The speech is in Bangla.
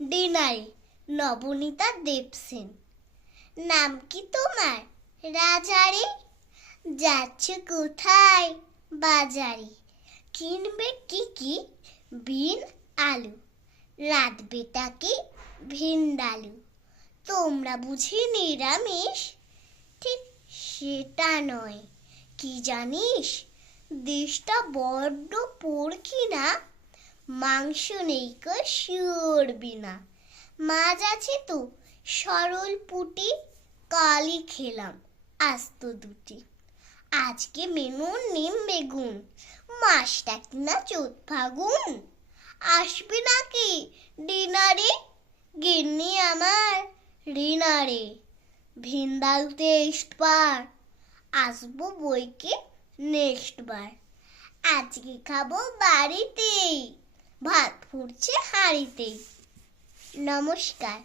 ডিনারে নবনীতা দেবসেন। নাম কি তোমার রাজারে? যাচ্ছ কোথায় বাজারে? কিনবে কি কি? বিন আলু, রাঁধবে তাকে ভিন্ডালু। তোমরা বুঝি নিরামিষ? ঠিক সেটা নয়। কি জানিস, দেশটা বড্ড পড়কি না, মাংস নেই কো সরবি না। মাছ আছে তো সরল পুটি, কালই খেলাম আস্ত দুটি। আজকে মেনু নিম বেগুন, মাসটা কিনা চোদ্দ ফাগুন। আসবি নাকি ডিনারে গিন্নি আমার রিনারে? ভিন্দালুতে এসবার, আসবো বইকে নেক্সট বার। আজকে খাবো বাড়িতেই, ভাত ফুটছে হাঁড়িতেই। নমস্কার।